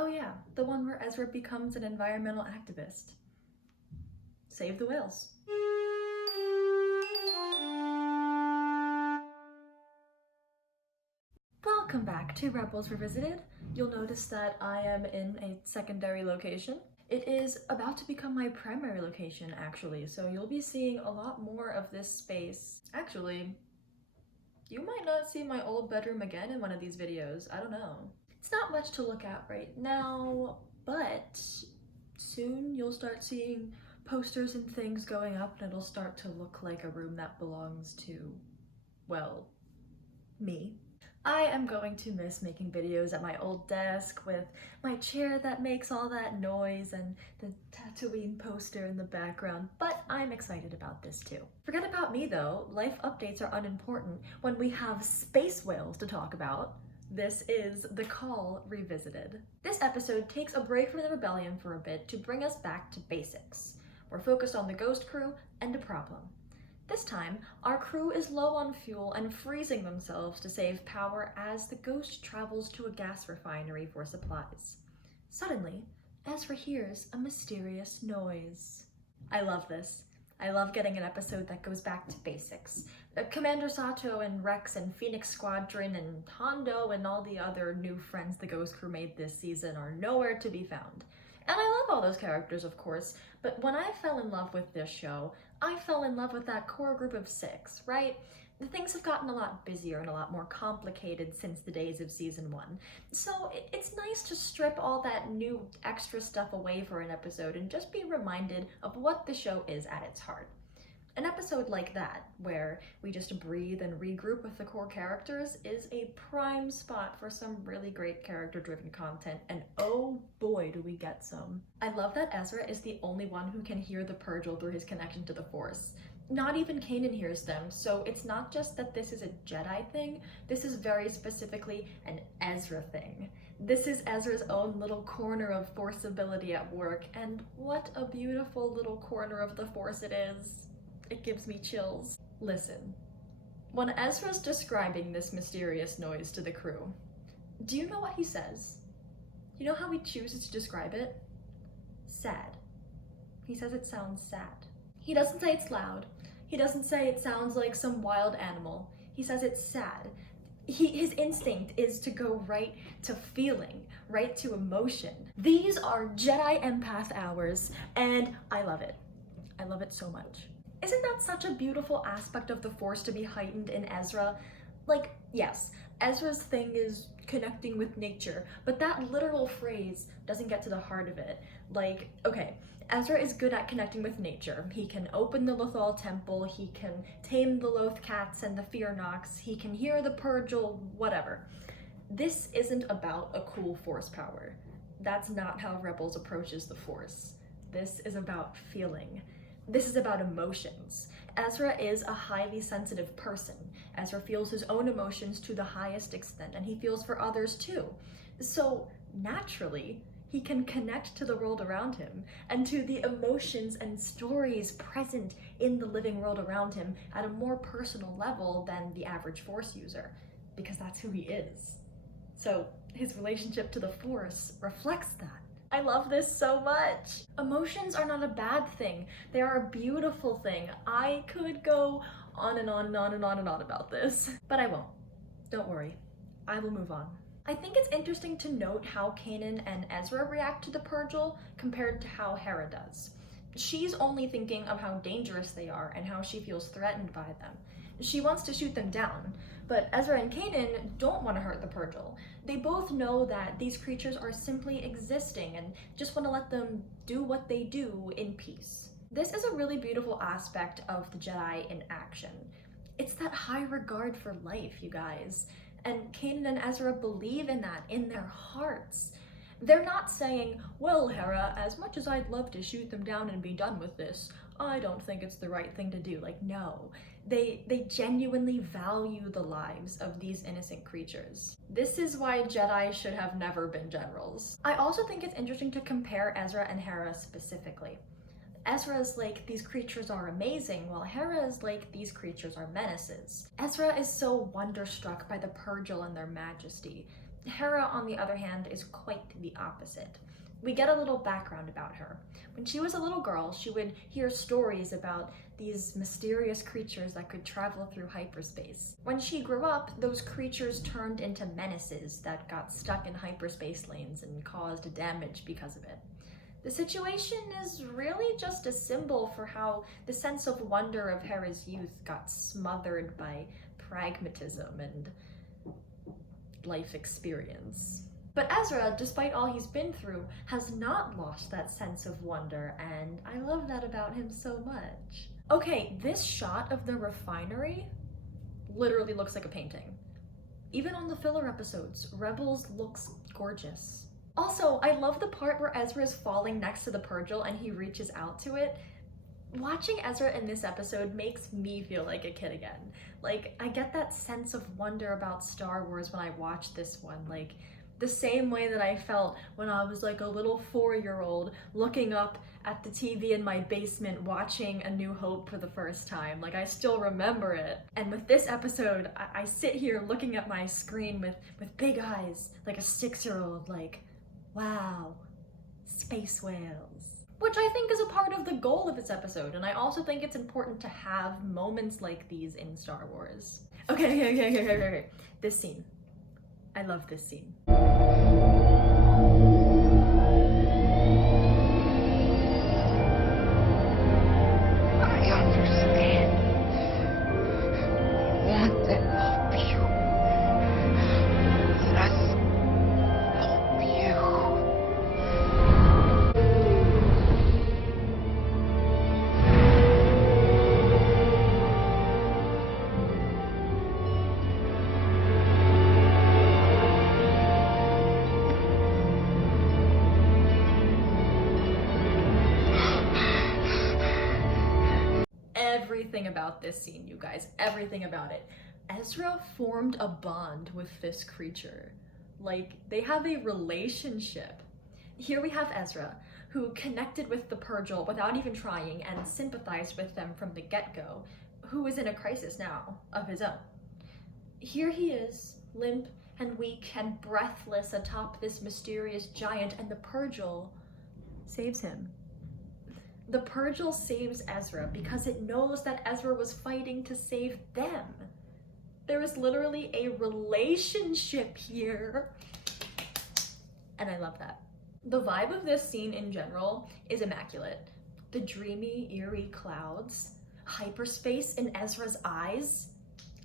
Oh yeah, the one where Ezra becomes an environmental activist. Save the whales. Welcome back to Rebels Revisited. You'll notice that I am in a secondary location. It is about to become my primary location, actually, so you'll be seeing a lot more of this space. Actually, you might not see my old bedroom again in one of these videos, I don't know. It's not much to look at right now, but soon you'll start seeing posters and things going up and it'll start to look like a room that belongs to, well, me. I am going to miss making videos at my old desk with my chair that makes all that noise and the Tatooine poster in the background, but I'm excited about this too. Forget about me though, life updates are unimportant when we have space whales to talk about. This is The Call Revisited. This episode takes a break from the rebellion for a bit to bring us back to basics. We're focused on the Ghost crew and a problem. This time, our crew is low on fuel and freezing themselves to save power as the Ghost travels to a gas refinery for supplies. Suddenly, Ezra hears a mysterious noise. I love this. I love getting an episode that goes back to basics. Commander Sato and Rex and Phoenix Squadron and Hondo and all the other new friends the Ghost crew made this season are nowhere to be found. And I love all those characters, of course, but when I fell in love with this show, I fell in love with that core group of 6, right? The things have gotten a lot busier and a lot more complicated since the days of season 1. So it's nice to strip all that new extra stuff away for an episode and just be reminded of what the show is at its heart. An episode like that, where we just breathe and regroup with the core characters, is a prime spot for some really great character-driven content, and oh boy do we get some. I love that Ezra is the only one who can hear the Purrgil through his connection to the Force. Not even Kanan hears them, so it's not just that this is a Jedi thing, this is very specifically an Ezra thing. This is Ezra's own little corner of Force ability at work, and what a beautiful little corner of the Force it is. It gives me chills. Listen, when Ezra's describing this mysterious noise to the crew, do you know what he says? You know how he chooses to describe it? Sad. He says it sounds sad. He doesn't say it's loud. He doesn't say it sounds like some wild animal. He says it's sad. His instinct is to go right to feeling, right to emotion. These are Jedi empath hours, and I love it. I love it so much. Isn't that such a beautiful aspect of the Force to be heightened in Ezra? Like, yes, Ezra's thing is connecting with nature, but that literal phrase doesn't get to the heart of it. Like, okay, Ezra is good at connecting with nature. He can open the Lothal Temple, he can tame the Loth Cats and the Fear Nox, he can hear the Purrgil, whatever. This isn't about a cool Force power. That's not how Rebels approaches the Force. This is about feeling. This is about emotions. Ezra is a highly sensitive person. Ezra feels his own emotions to the highest extent, and he feels for others too. So naturally, he can connect to the world around him and to the emotions and stories present in the living world around him at a more personal level than the average Force user, because that's who he is. So his relationship to the Force reflects that. I love this so much. Emotions are not a bad thing. They are a beautiful thing. I could go on and on and on and on and on about this, but I won't. Don't worry, I will move on. I think it's interesting to note how Kanan and Ezra react to the Purrgil compared to how Hera does. She's only thinking of how dangerous they are and how she feels threatened by them. She wants to shoot them down, but Ezra and Kanan don't want to hurt the Purrgil. They both know that these creatures are simply existing and just want to let them do what they do in peace. This is a really beautiful aspect of the Jedi in action. It's that high regard for life, you guys. And Kanan and Ezra believe in that in their hearts. They're not saying, well, Hera, as much as I'd love to shoot them down and be done with this, I don't think it's the right thing to do. Like, no. They genuinely value the lives of these innocent creatures. This is why Jedi should have never been generals. I also think it's interesting to compare Ezra and Hera specifically. Ezra's like, these creatures are amazing, while Hera's like, these creatures are menaces. Ezra is so wonderstruck by the Purrgil and their majesty. Hera, on the other hand, is quite the opposite. We get a little background about her. When she was a little girl, she would hear stories about these mysterious creatures that could travel through hyperspace. When she grew up, those creatures turned into menaces that got stuck in hyperspace lanes and caused damage because of it. The situation is really just a symbol for how the sense of wonder of Hera's youth got smothered by pragmatism and life experience. But Ezra, despite all he's been through, has not lost that sense of wonder, and I love that about him so much. Okay, this shot of the refinery literally looks like a painting. Even on the filler episodes, Rebels looks gorgeous. Also, I love the part where Ezra is falling next to the Purgil and he reaches out to it. Watching Ezra in this episode makes me feel like a kid again. Like, I get that sense of wonder about Star Wars when I watch this one, like the same way that I felt when I was like a little 4-year-old looking up at the TV in my basement watching A New Hope for the first time. Like, I still remember it. And with this episode, I sit here looking at my screen with big eyes, like a 6-year-old, like, wow, space whales. Which I think is a part of the goal of this episode, and I also think it's important to have moments like these in Star Wars. Okay. This scene. I love this scene. I understand. I want to help you. Let us help you. Everything about this scene, you guys, everything about it. Ezra formed a bond with this creature. Like, they have a relationship. Here we have Ezra, who connected with the Purgil without even trying and sympathized with them from the get-go, who is in a crisis now of his own. Here he is, limp and weak and breathless atop this mysterious giant, and the Purgil saves him. The Purgil saves Ezra because it knows that Ezra was fighting to save them. There is literally a relationship here. And I love that. The vibe of this scene in general is immaculate. The dreamy, eerie clouds, hyperspace in Ezra's eyes.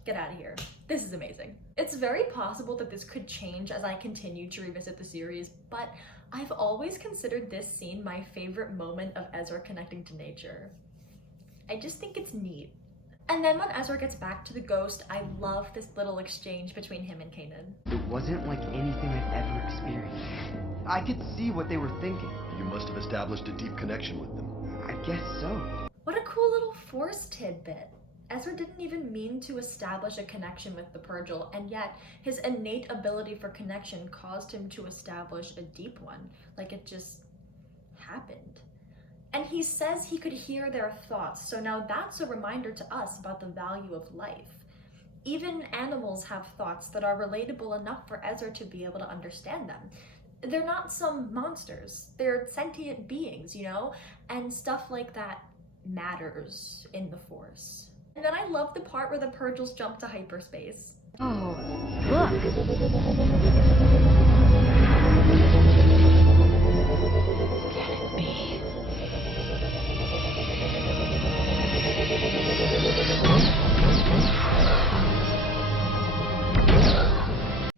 Get out of here. This is amazing. It's very possible that this could change as I continue to revisit the series, but I've always considered this scene my favorite moment of Ezra connecting to nature. I just think it's neat. And then when Ezra gets back to the ghost, I love this little exchange between him and Kanan. It wasn't like anything I'd ever experienced. I could see what they were thinking. You must have established a deep connection with them. I guess so. What a cool little Force tidbit. Ezra didn't even mean to establish a connection with the Purgil, and yet his innate ability for connection caused him to establish a deep one, like it just happened. And he says he could hear their thoughts, so now that's a reminder to us about the value of life. Even animals have thoughts that are relatable enough for Ezra to be able to understand them. They're not some monsters, they're sentient beings, you know? And stuff like that matters in the Force. And then I love the part where the Purgils jump to hyperspace. Oh, look. Can it be?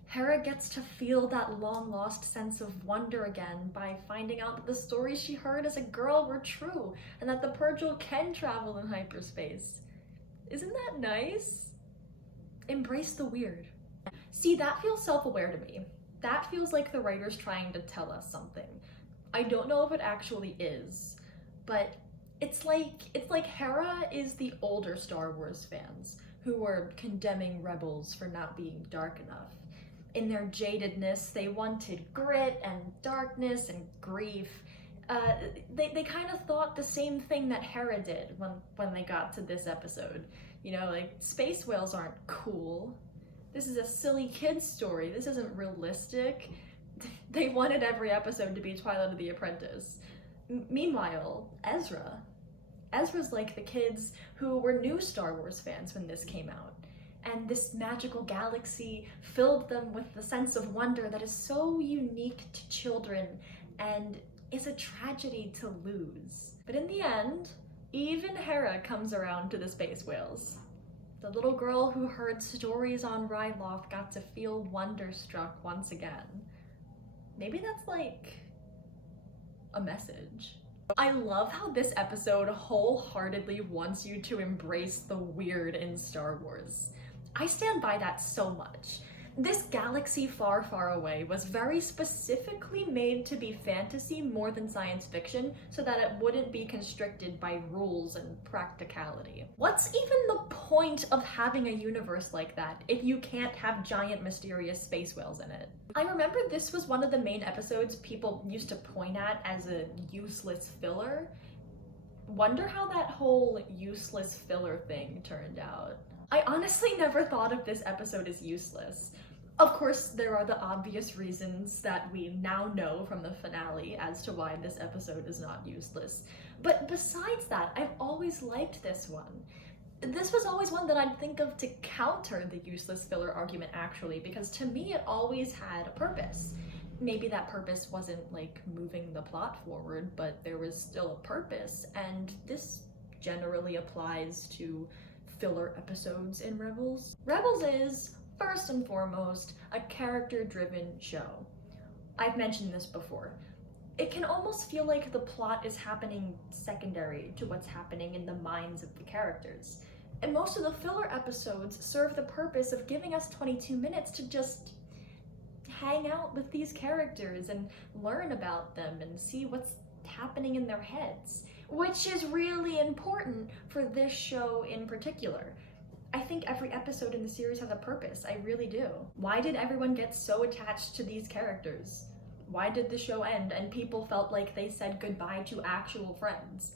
Hera gets to feel that long-lost sense of wonder again by finding out that the stories she heard as a girl were true, and that the Purgil can travel in hyperspace. Isn't that nice? Embrace the weird. See, that feels self-aware to me. That feels like the writer's trying to tell us something. I don't know if it actually is, but it's like Hera is the older Star Wars fans who were condemning Rebels for not being dark enough. In their jadedness, they wanted grit and darkness and grief. They kind of thought the same thing that Hera did when they got to this episode. You know, like, space whales aren't cool. This is a silly kid's story. This isn't realistic. They wanted every episode to be Twilight of the Apprentice. Meanwhile, Ezra's like the kids who were new Star Wars fans when this came out. And this magical galaxy filled them with the sense of wonder that is so unique to children and is a tragedy to lose. But in the end, even Hera comes around to the space whales. The little girl who heard stories on Ryloth got to feel wonderstruck once again. Maybe that's like a message. I love how this episode wholeheartedly wants you to embrace the weird in Star Wars. I stand by that so much. This galaxy far, far away was very specifically made to be fantasy more than science fiction so that it wouldn't be constricted by rules and practicality. What's even the point of having a universe like that if you can't have giant mysterious space whales in it? I remember this was one of the main episodes people used to point at as a useless filler. Wonder how that whole useless filler thing turned out. I honestly never thought of this episode as useless. Of course, there are the obvious reasons that we now know from the finale as to why this episode is not useless. But besides that, I've always liked this one. This was always one that I'd think of to counter the useless filler argument, actually, because to me it always had a purpose. Maybe that purpose wasn't like moving the plot forward, but there was still a purpose, and this generally applies to filler episodes in Rebels. Rebels is, first and foremost, a character-driven show. I've mentioned this before. It can almost feel like the plot is happening secondary to what's happening in the minds of the characters. And most of the filler episodes serve the purpose of giving us 22 minutes to just hang out with these characters and learn about them and see what's happening in their heads, which is really important for this show in particular. I think every episode in the series has a purpose, I really do. Why did everyone get so attached to these characters? Why did the show end and people felt like they said goodbye to actual friends?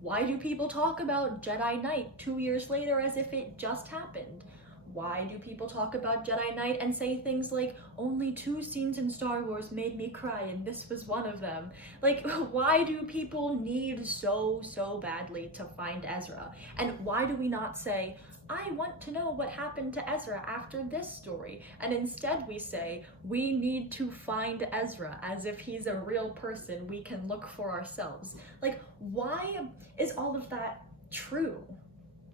Why do people talk about Jedi Knight 2 years later as if it just happened? Why do people talk about Jedi Knight and say things like, only 2 scenes in Star Wars made me cry and this was one of them? Like, why do people need so badly to find Ezra? And why do we not say, I want to know what happened to Ezra after this story? And instead we say, we need to find Ezra, as if he's a real person we can look for ourselves. Like, why is all of that true?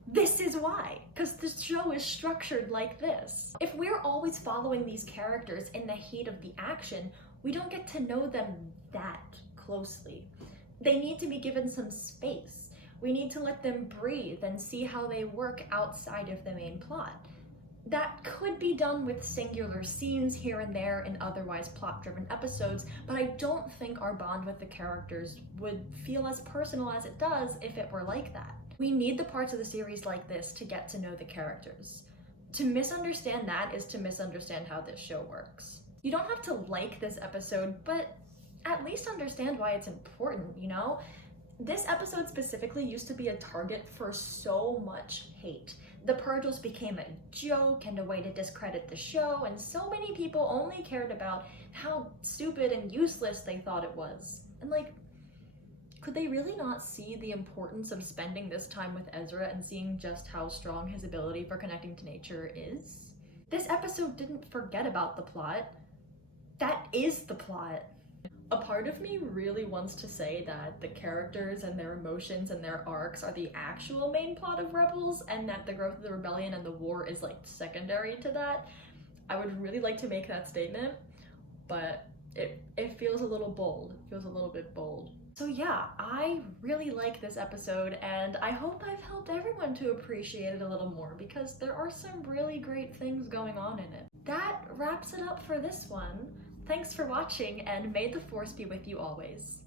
This is why, because the show is structured like this. If we're always following these characters in the heat of the action, we don't get to know them that closely. They need to be given some space. We need to let them breathe and see how they work outside of the main plot. That could be done with singular scenes here and there in otherwise plot-driven episodes, but I don't think our bond with the characters would feel as personal as it does if it were like that. We need the parts of the series like this to get to know the characters. To misunderstand that is to misunderstand how this show works. You don't have to like this episode, but at least understand why it's important, you know? This episode specifically used to be a target for so much hate. The Purgles became a joke and a way to discredit the show, and so many people only cared about how stupid and useless they thought it was. And like, could they really not see the importance of spending this time with Ezra and seeing just how strong his ability for connecting to nature is? This episode didn't forget about the plot. That is the plot. A part of me really wants to say that the characters and their emotions and their arcs are the actual main plot of Rebels, and that the growth of the rebellion and the war is like secondary to that. I would really like to make that statement, but it feels a little bold. It feels a little bit bold. So yeah, I really like this episode, and I hope I've helped everyone to appreciate it a little more, because there are some really great things going on in it. That wraps it up for this one. Thanks for watching, and may the Force be with you always.